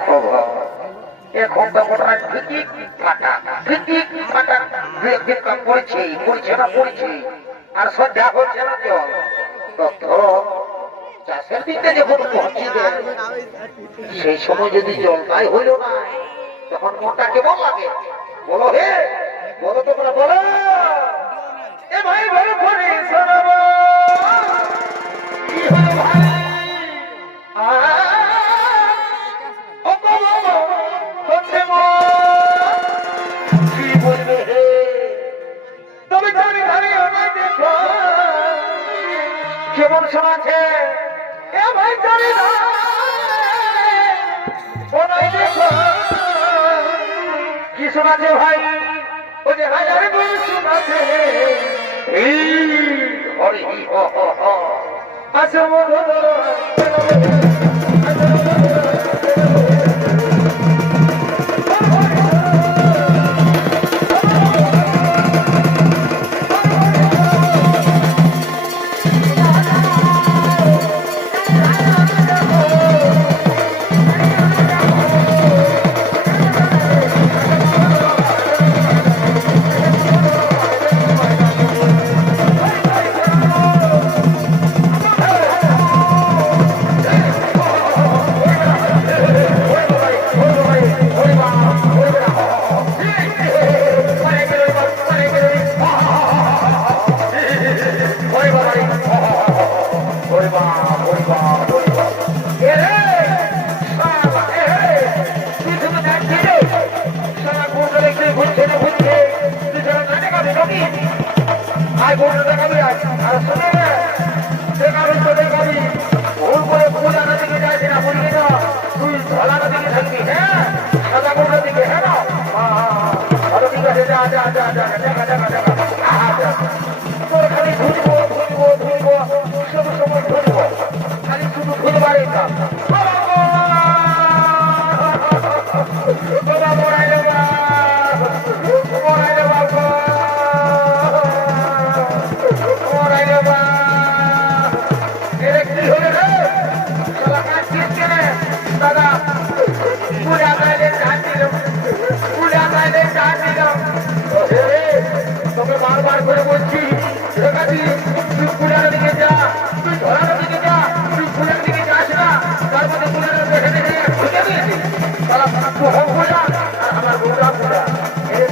খবর এখন তো ঘটনা ঠিকই ফাটা দু একদিন কাম পড়ছে না পড়ছে আর সন্ধ্যা হচ্ছে না জল ধরো চাষের দিকটা যখন পৌঁছে দেয় সেই সময় যদি জলটাই হইল না তখন মনটা কেমন লাগে বলো হে বলো তোমরা বলো এ ভাই ভাই করে শোনাবো কি হলো ভাই কেমন শোনাচ্ছে কি শোনাচ্ছে ভাই ও যে হাজারে শোনাচ্ছে হরি আচ্ছা বারবার করে বলছি তুই কুড়ার দিকে যা তুই ধরার দিকে যা তুই কুড়ার দিকে যাস না তার মধ্যে কুড়ার দেখে দেখে খুঁজে দিয়েছি তারা হোক বোঝা আর আমার গুড়া বোঝা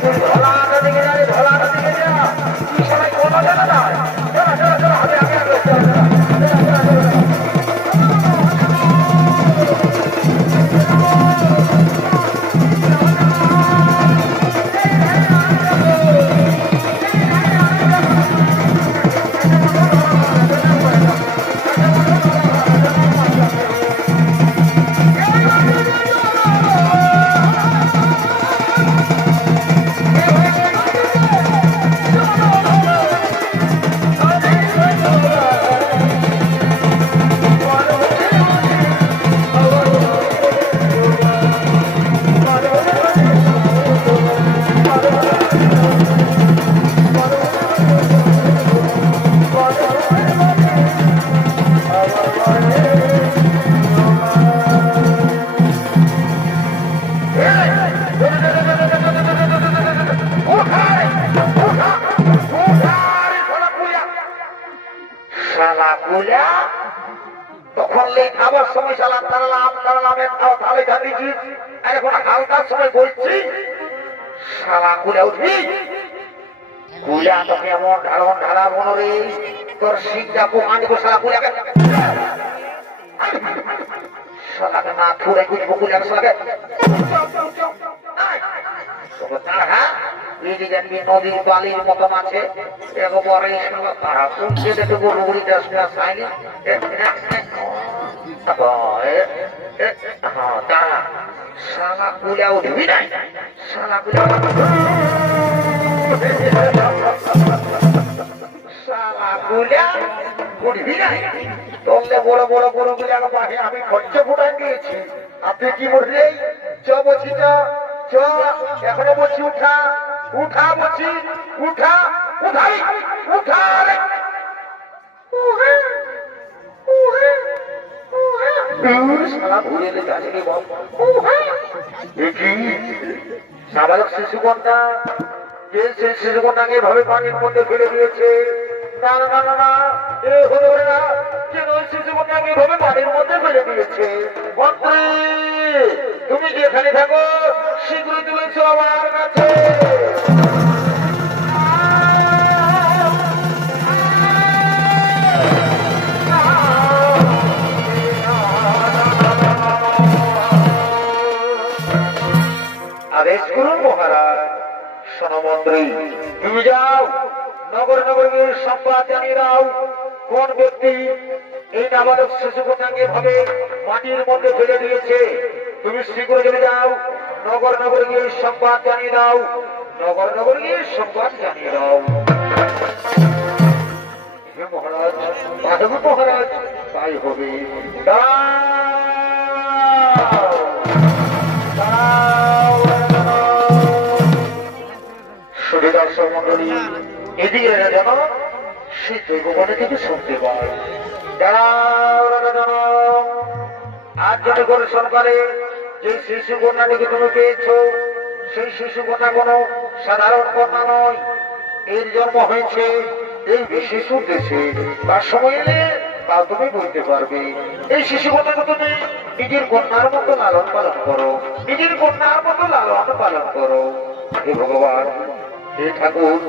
তুই ধলাটা দিকে যা ধলাটা দিকে যা তুই সবাই কোনো জানা না চলো চলো চলো আমি আগে আগে তখন আবার সময় চালাম তাহলে জানিয়েছি এখন হালকার সময় বলছি শালা কুলা উঠবি কুলা তোকে এমন ঢালা মনে রে তোর শিখটা পোকা দেবো শালা কুলাকে শালাকে না থুড়ে গুছবো কুলাকে শালাকে হ্যাঁ নদীর বালির মতন আছে একবারে তারা পুঁছে দেখে গরুগুলি খায়নি শালা কুলা উঠবি নাই শালা কুলা শালা কুলা উঠবি নাই তোমরা বড় বড় গরুগুলাকে পাখি আমি খরচ ফুটাই দিয়েছি আপনি কি বলছি চ বলছি চ এখনো বলছি উঠা উঠা বলছি উঠা উঠাই উঠা শালা ঘুরে যাচ্ছে কি নাবালক শিশুকন্যা, যে সেই শিশুকন্যাকে এভাবে পানির মধ্যে ফেলে দিয়েছে? না না না না না, এ হতে পারে না। কেন ওই শিশুকন্যাকে এভাবে পানির মধ্যে ফেলে দিয়েছে? মন্ত্রী, তুমি যেখানে থাকো শীঘ্রই তুমি এসো আমার কাছে। আদেশ করুন মহারাজ। শোনো মন্ত্রী, তুমি যাও নগর নগর গিয়ে সংবাদ জানিয়ে দাও কোন ব্যক্তি এই নাবালক শিশুকন্যাকে ভাবে মাটির মধ্যে ফেলে দিয়েছে। তুমি শীঘ্র চলে যাও, নগর নগর গিয়ে সংবাদ জানিয়ে দাও, নগর নগর গিয়ে সংবাদ জানিয়ে দাও। হে মহারাজ, মাধব মহারাজ, তাই হবে। দর্শক মন্ডলী, এদিকে যেন সেই দৈববাণী থেকে শুনতে পায়। আজ যদি করে সরকারে যে শিশু কন্যাটিকে তুমি পেয়েছ, সেই শিশু কন্যা কোনো সাধারণ কন্যা নয়। এর জন্ম হয়েছে এই বিশেষ উদ্দেশ্যে। তার সময় এলে তা তুমি বুঝতে পারবে। এই শিশু কন্যাকে তুমি নিজের কন্যার মতো লালন পালন করো, নিজের কন্যার মতো লালন পালন করো। হে ভগবান, হে ঠাকুর,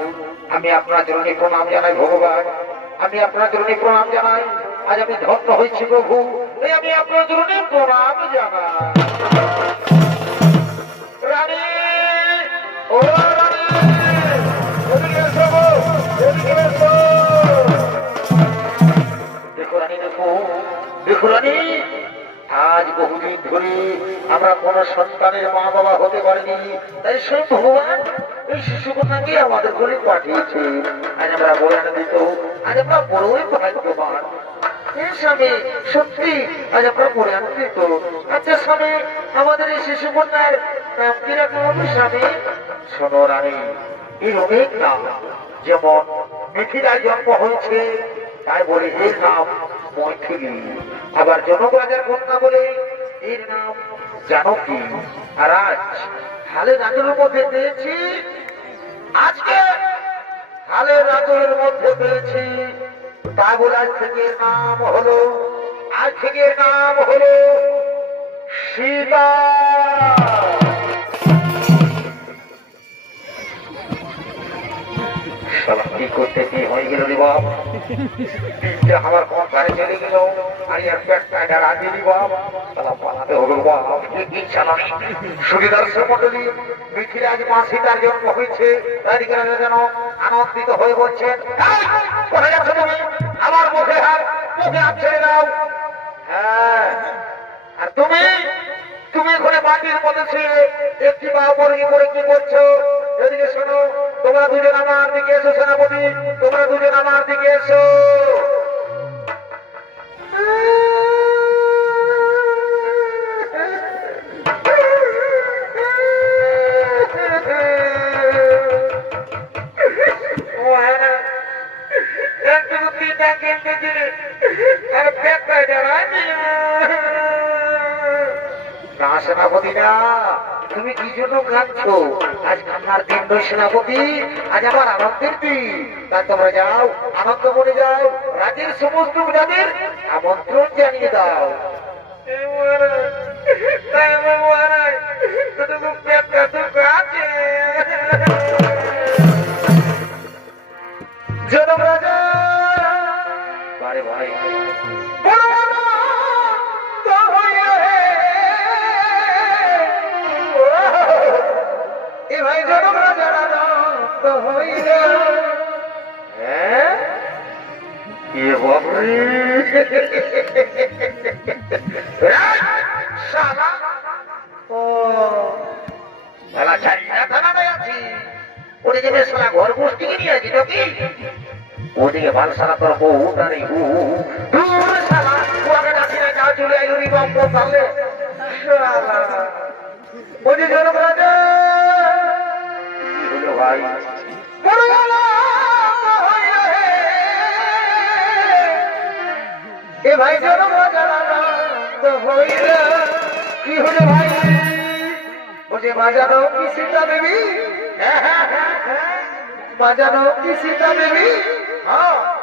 আমি আপনার চরণে প্রণাম জানাই। ভগবান, আমি আপনার চরণে প্রণাম জানাই। আজ আমি ধন্য হয়েছি প্রভু, এই আমি আপনার চরণে প্রণাম জানাই। রানী, ও রানী, এদিকে এসো, এদিকে এসো। দেখো রানী, দেখো, দেখো রানী, আজ বহুদিন ধরে আমরা কোন সন্তানের মা বাবা হতে পারিনি, তাই সেই ভগবান এই শিশু কন্যাকে আমাদের ঘরে পাঠিয়েছে। আজ আমরা বলে আনন্দিত, আজ আমরা বড়ই ভাগ্যবান। স্বামী, সত্যি আজ আমরা বলে আনন্দিত। আচ্ছা স্বামী, আমাদের এই শিশু কন্যার নাম কি রাখা হবে স্বামী? শোনো রানী, এর অনেক নাম। যেমন মিথিলায় জন্ম হয়েছে, তাই বলে এর নাম মৈথিলী। আবার জনক রাজার কন্যা বলে এর নাম জানকী। আর আজ হালের আঁচলের মধ্যে পেয়েছি, আজকে হালের আঁচলের মধ্যে পেয়েছি, তা বলে আজ থেকে এর নাম হলো, আজ থেকে এর নাম হলো সীতা। কি করতে কি হয়ে গেল রে বাপ? আমার কোন ঘরে চলে গেল, আর এর পেটটা রাজি রে বাপ, পালাতে হলো বাপ। সুবিদর্শক মন্ডলী, মিথিলা আজ মা সীতার জন্ম হয়েছে, তাই যেন আনন্দিত হয়ে বলছেন, কোথায় যাচ্ছ তুমি? আমার মুখে হাত, মুখে হাত ছেড়ে দাও। হ্যাঁ, আর তুমি তুমি এখানে মাটির মধ্যে ছিলে একটি পা পরিয়ে করে কি করছো? এদিকে শোনো, তোমরা দুজন আমার দিকে এসো। সেনাপতি, তোমরা দুজন আমার দিকে এসো। না সেনাপতি না, তুমি কি জন্য কাঁদছো? আজ কান্নার দিন নয় সেনাপতি, আজ আমার আনন্দের দিন। তা তোমরা যাও, আনন্দ মনে যাও, রাজ্যের সমস্ত প্রজাদের আমন্ত্রণ জানিয়ে দাও। জনক রাজা, আরে ভাই, ভাই জনক রাজা হইল। হ্যাঁ, ঘর গোষ্ঠীকে নিয়ে আছি নাকি? ওদিকে ভাল সারা তোর বউ তারি চলে আইল জনক রাজা। ভাই এ ভাই জনক রাজা হইল, কি হলো ভাই? বলছে বাজানো কি সীতা দেবী, বাজানো কি সীতা দেবী, হ্যাঁ